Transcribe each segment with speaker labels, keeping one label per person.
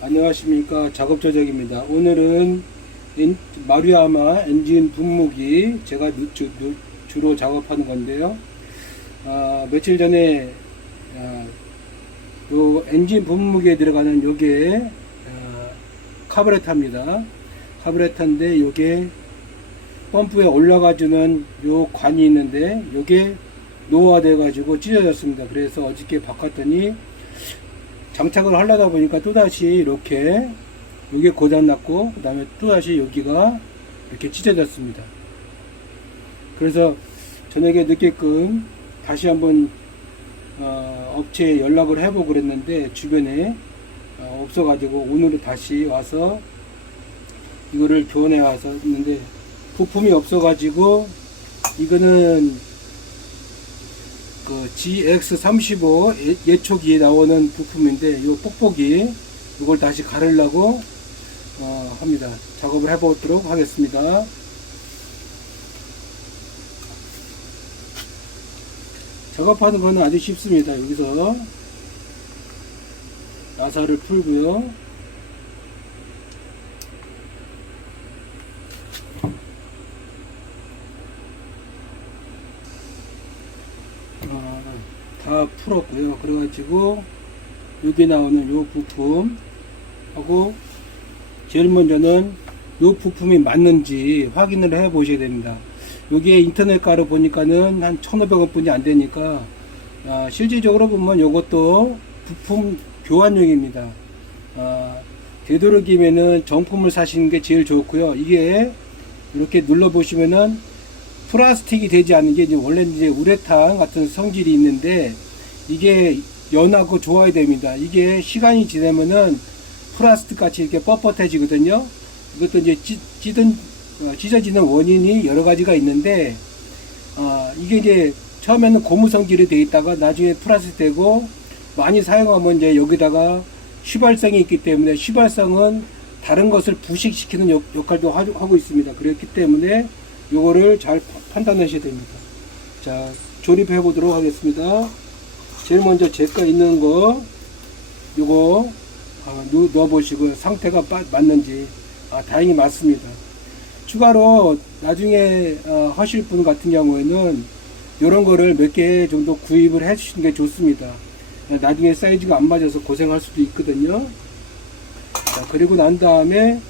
Speaker 1: 안녕하십니까. 작업조작입니다. 오늘은 엔- 마루야마 엔진 분무기 제가 주, 로 작업하는 건데요. 아, 며칠 전에 아, 요 엔진 분무기에 들어가는 요게 아, 카브레타입니다. 카브레타인데 요게 펌프에 올라가주는 요 관이 있는데 요게 노화돼 가지고 찢어졌습니다. 그래서 어저께 바꿨더니 장착을 하려다 보니까 또다시 이렇게 이게 고장났고 그 다음에 또다시 여기가 이렇게 찢어졌습니다. 그래서 저녁에 늦게끔 다시 한번 어, 업체에 연락을 해보고 그랬는데 주변에 어, 없어가지고 오늘 다시 와서 이거를 교환해 와서 했는데 부품이 없어가지고 이거는 그 GX35 예- 예초기에 나오는 부품인데 이 뽁뽁이 이걸 다시 가르려고 어, 합니다. 작업을 해보도록 하겠습니다. 작업하는 거는 아주 쉽습니다. 여기서 나사를 풀고요. 어, 다 풀었고요. 그래가지고 여기 나오는 요 부품 하고 제일 먼저는 요 부품이 맞는지 확인을 해 보셔야 됩니다. 여기에 인터넷 가로 보니까는 한 1,500원 뿐이 안 되니까 아, 실질적으로 보면 요것도 부품 교환용입니다. 아, 되도록이면은 정품을 사시는 게 제일 좋고요. 이게 이렇게 눌러 보시면은 플라스틱이 되지 않는 게 이제 원래 이제 우레탄 같은 성질이 있는데 이게 연하고 좋아야 됩니다. 이게 시간이 지나면은 플라스틱 같이 이렇게 뻣뻣해지거든요. 이것도 이제 찌, 찌든 어, 찢어지는 원인이 여러 가지가 있는데 어, 이게 이제 처음에는 고무 성질이 돼 있다가 나중에 플라스틱 되고 많이 사용하면 이제 여기다가 휘발성이 있기 때문에 휘발성은 다른 것을 부식시키는 역, 역할도 하- 하고 있습니다. 그렇기 때문에 요거를 잘 파- 판단하셔야 됩니다. 자, 조립해 보도록 하겠습니다. 제일 먼저 제가 있는 거 요거 아, 넣- 넣어보시고 상태가 빠- 맞는지 아, 다행히 맞습니다. 추가로 나중에 어, 하실 분 같은 경우에는 이런 거를 몇 개 정도 구입을 해 주시는 게 좋습니다. 아, 나중에 사이즈가 안 맞아서 고생할 수도 있거든요. 자, 그리고 난 다음에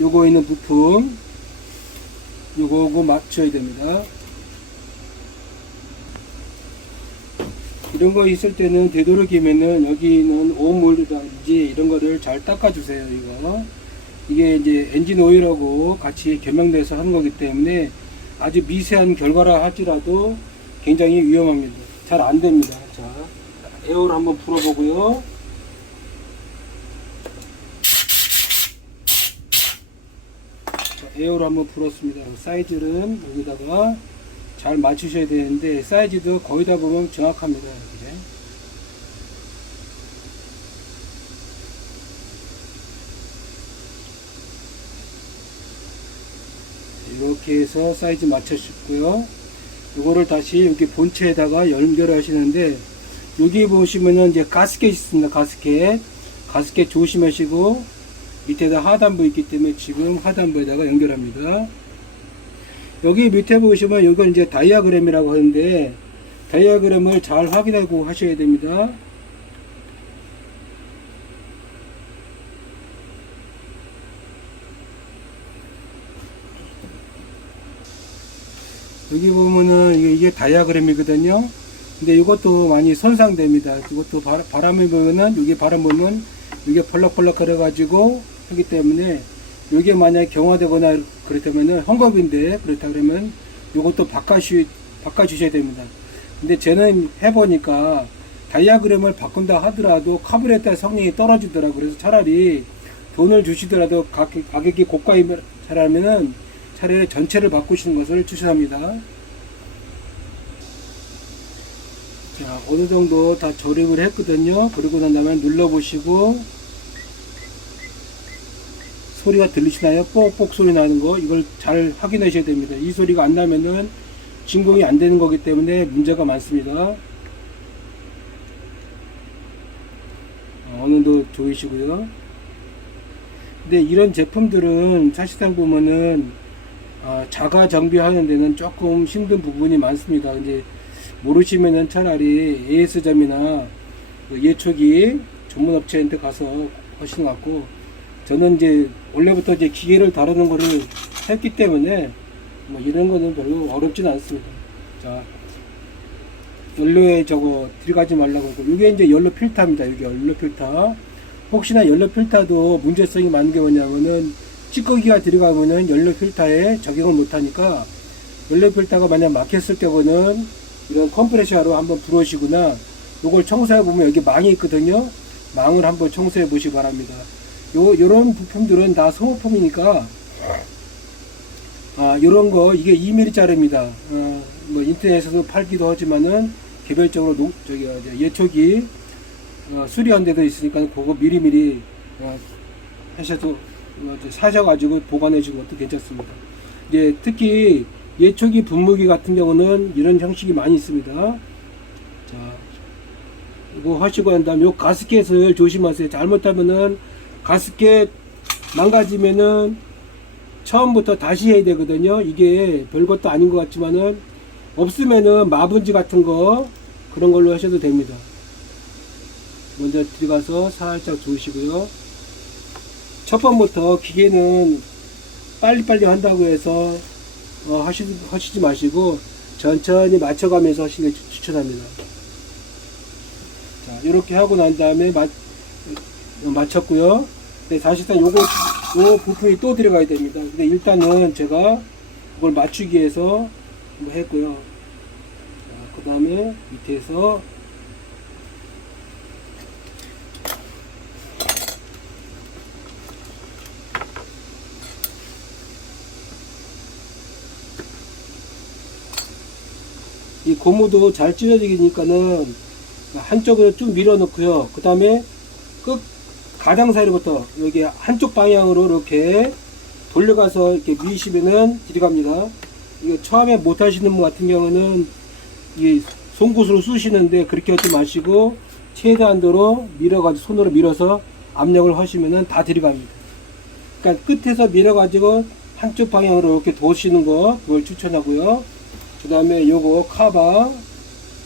Speaker 1: 요거 있는 부품 요거하고 맞춰야 됩니다. 이런 거 있을 때는 되도록이면은 여기는 오물이라든지 이런 거를 잘 닦아주세요. 이거 이게 이제 엔진 오일하고 같이 겸용돼서 하는 거기 때문에 아주 미세한 결과라 할지라도 굉장히 위험합니다. 잘 안 됩니다. 자, 에어를 한번 풀어보고요. 자, 에어를 한번 풀었습니다. 사이즈는 여기다가 잘 맞추셔야 되는데 사이즈도 거의 다 보면 정확합니다. 이렇게. 이렇게 해서 사이즈 맞춰주고요. 이거를 다시 여기 본체에다가 연결하시는데 여기 보시면은 이제 가스켓 있습니다. 가스켓 가스켓 조심하시고 밑에다 하단부 있기 때문에 지금 하단부에다가 연결합니다. 여기 밑에 보시면 이건 이제 다이아그램이라고 하는데 다이아그램을 잘 확인하고 하셔야 됩니다. 여기 보면은 이게, 다이아그램이거든요. 근데 이것도 많이 손상됩니다. 이것도 바, 바람이 불면은 여기 바람 불면 이게 펄럭펄럭 걸어가지고 하기 때문에 이게 만약에 경화되거나 그렇다면은 헝겊인데 그렇다 그러면 이것도 바꿔주, 바꿔주셔야 됩니다. 근데 저는 해보니까 다이아그램을 바꾼다 하더라도 카브레터 성능이 떨어지더라고요. 그래서 차라리 돈을 주시더라도 가격, 가격이 고가이라면은 차라리 전체를 바꾸시는 것을 추천합니다. 자, 어느 정도 다 조립을 했거든요. 그리고 난 다음에 눌러보시고, 소리가 들리시나요? 뽁뽁 소리 나는 거, 이걸 잘 확인하셔야 됩니다. 이 소리가 안 나면은 진공이 안 되는 거기 때문에 문제가 많습니다. 어느 정도 좋으시고요. 근데 이런 제품들은 사실상 보면은 아, 자가 정비하는 데는 조금 힘든 부분이 많습니다. 근데 모르시면은 차라리 AS점이나 그 예초기 전문 업체한테 가서 하시는 것 같고 저는 이제 원래부터 이제 기계를 다루는 거를 했기 때문에 뭐 이런 거는 별로 어렵진 않습니다. 자, 연료에 저거 들어가지 말라고 하고 이게 이제 연료 필터입니다. 이게 연료 필터. 혹시나 연료 필터도 문제성이 많은 게 뭐냐면은 찌꺼기가 들어가면은 연료 필터에 적용을 못하니까 연료 필터가 만약 막혔을 때는 이런 컴프레셔로 한번 불어시거나 요걸 청소해 보면 여기 망이 있거든요. 망을 한번 청소해 보시기 바랍니다. 요 요런 부품들은 다 소모품이니까 아 요런 거 이게 2mm짜리입니다. 어, 뭐 인터넷에서 팔기도 하지만은 개별적으로 노, 저기 어, 저 예초기 어, 수리한 데도 있으니까 그거 미리미리 어, 하셔도 어, 저 사셔가지고 보관해 주는 것도 괜찮습니다. 이제 특히 예초기 분무기 같은 경우는 이런 형식이 많이 있습니다. 자, 이거 하시고 난 다음에 요 가스켓을 조심하세요. 잘못하면은 가스켓 망가지면은 처음부터 다시 해야 되거든요. 이게 별것도 아닌 것 같지만은 없으면은 마분지 같은 거 그런 걸로 하셔도 됩니다. 먼저 들어가서 살짝 주시고요. 첫 번부터 기계는 빨리빨리 한다고 해서 어, 하시, 하시지 마시고 천천히 맞춰가면서 하시는 게 추- 추천합니다. 자, 이렇게 하고 난 다음에 맞, 어, 맞췄고요. 네, 사실상 요거, 요 부품이 또 들어가야 됩니다. 근데 일단은 제가 이걸 맞추기 위해서 뭐 했고요. 그 다음에 밑에서 이 고무도 잘 찢어지니까는 한쪽으로 좀 밀어 넣고요. 그 다음에 끝 가장 사이로부터 여기 한쪽 방향으로 이렇게 돌려가서 이렇게 미시면은 들어갑니다. 이거 처음에 못 하시는 분 같은 경우는 이 송곳으로 쑤시는데 그렇게 하지 마시고 최대한도로 밀어가지고 손으로 밀어서 압력을 하시면은 다 들어갑니다. 그러니까 끝에서 밀어가지고 한쪽 방향으로 이렇게 도시는 거 그걸 추천하고요. 그 다음에 요거 카바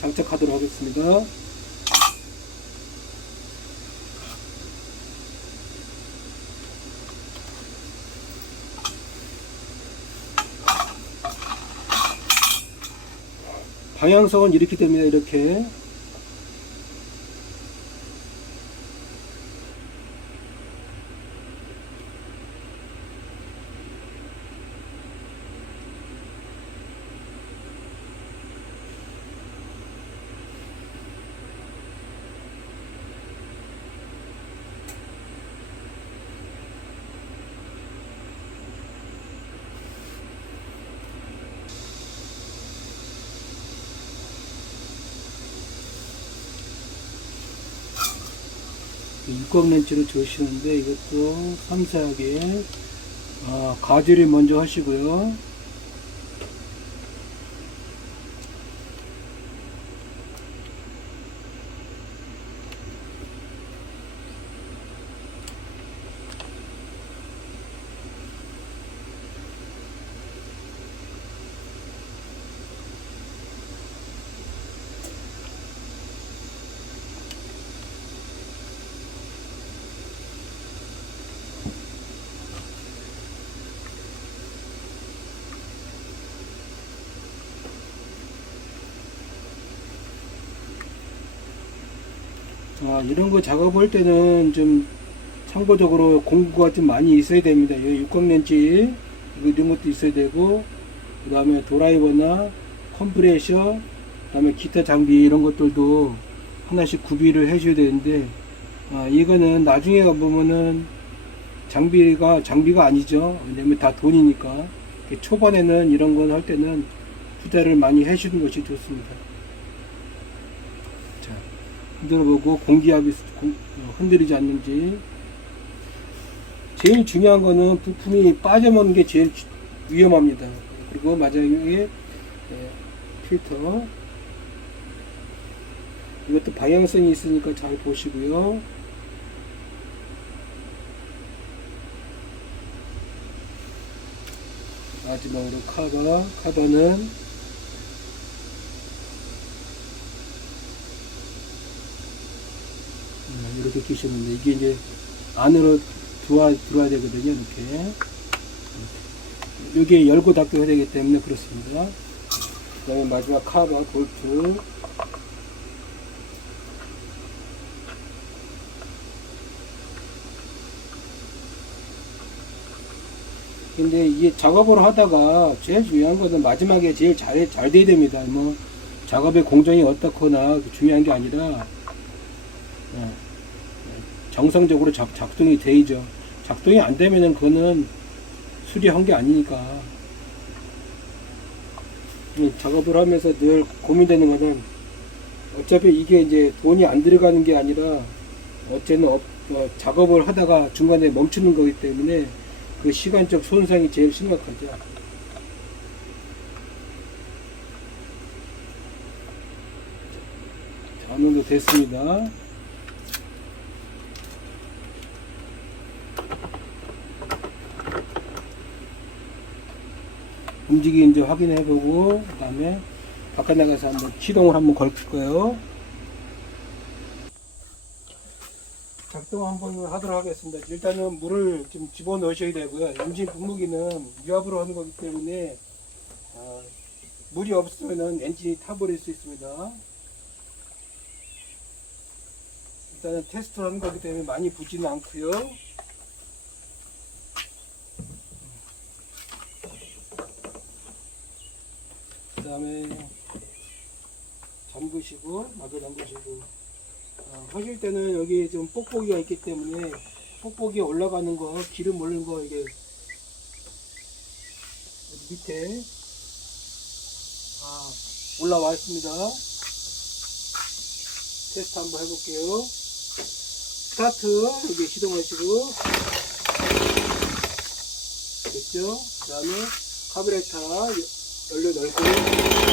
Speaker 1: 장착하도록 하겠습니다. 방향성은 이렇게 됩니다. 이렇게 육각 렌치로 저으시는데 이것도 섬세하게 아, 가지를 먼저 하시고요. 아, 이런 거 작업할 때는 좀 참고적으로 공구가 좀 많이 있어야 됩니다. 이 육각렌치 이런 것도 있어야 되고 그 다음에 드라이버나 컴프레셔 그 다음에 기타 장비 이런 것들도 하나씩 구비를 해줘야 되는데 아, 이거는 나중에 가보면은 장비가 장비가 아니죠. 왜냐면 다 돈이니까 초반에는 이런 건 할 때는 투자를 많이 해주는 것이 좋습니다. 흔들어보고 공기압이 흔들리지 않는지 제일 중요한 거는 부품이 빠져먹는 게 제일 위험합니다. 그리고 마지막에 예, 필터 이것도 방향성이 있으니까 잘 보시고요. 마지막으로 카바, 카바는 이렇게 끼시는데 이게 이제 안으로 들어와, 들어와야 되거든요 이렇게. 여기 열고 닫고 해야 되기 때문에 그렇습니다. 그 다음에 마지막 카바 볼트. 근데 이게 작업을 하다가 제일 중요한 것은 마지막에 제일 잘, 잘 돼야 됩니다. 뭐, 작업의 공정이 어떻거나 그 중요한 게 아니라, 예, 정상적으로 작, 작동이 되죠. 작동이 안 되면은 그거는 수리한 게 아니니까. 이 작업을 하면서 늘 고민되는 거는 어차피 이게 이제 돈이 안 들어가는 게 아니라 어쨌든 업- 어, 작업을 하다가 중간에 멈추는 거기 때문에 그 시간적 손상이 제일 심각하죠. 자, 어느 정도 됐습니다. 움직이 이제 확인해 보고 그 다음에 바깥 나가서 한번 시동을 한번 걸 거예요. 작동 한번 하도록 하겠습니다. 일단은 물을 좀 집어 넣으셔야 되고요. 엔진 분무기는 유압으로 하는 거기 때문에 아, 물이 없으면 엔진이 타버릴 수 있습니다. 일단은 테스트를 하는 거기 때문에 많이 부지는 않고요. 그 다음에 잠그시고 마개 잠그시고. 어, 하실 때는 여기 좀 뽁뽁이가 있기 때문에 뽁뽁이 올라가는 거 기름 올리는 거 이게 밑에 아, 올라와 있습니다. 테스트 한번 해볼게요. 스타트 여기 시동하시고. 됐죠? 그 다음에 카브레타 연료 넣고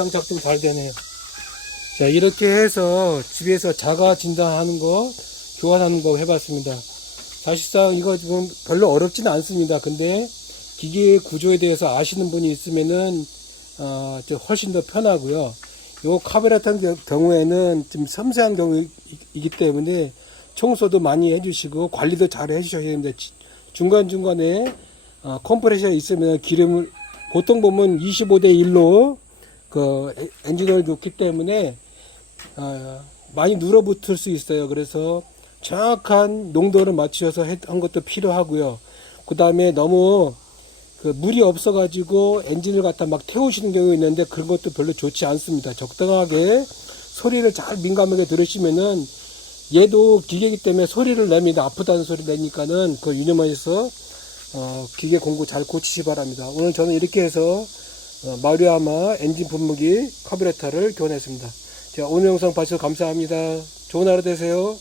Speaker 1: 정상 작동 잘 되네요. 자, 이렇게 해서 집에서 자가 진단하는 거, 교환하는 거 해봤습니다. 사실상 이거 지금 별로 어렵지는 않습니다. 근데 기계 구조에 대해서 아시는 분이 있으면은, 어, 저 훨씬 더 편하고요. 요 카메라 같은 경우에는 좀 섬세한 경우이기 때문에 청소도 많이 해주시고 관리도 잘 해주셔야 됩니다. 지- 중간 중간에 어, 컴프레셔 있으면 기름을 보통 보면 25대 1로 그 에- 엔진오일 넣기 때문에 어, 많이 눌어붙을 수 있어요. 그래서 정확한 농도를 맞추셔서 해- 한 것도 필요하고요. 그 다음에 너무 그 물이 없어가지고 엔진을 갖다 막 태우시는 경우 있는데 그런 것도 별로 좋지 않습니다. 적당하게 소리를 잘 민감하게 들으시면은 얘도 기계이기 때문에 소리를 냅니다. 아프다는 소리 내니까는 그 유념하셔서 어, 기계 공구 잘 고치시 기 바랍니다. 오늘 저는 이렇게 해서 어, 마리아마 엔진 분무기 카브레타를 교환했습니다. 자, 오늘 영상 봐주셔서 감사합니다. 좋은 하루 되세요.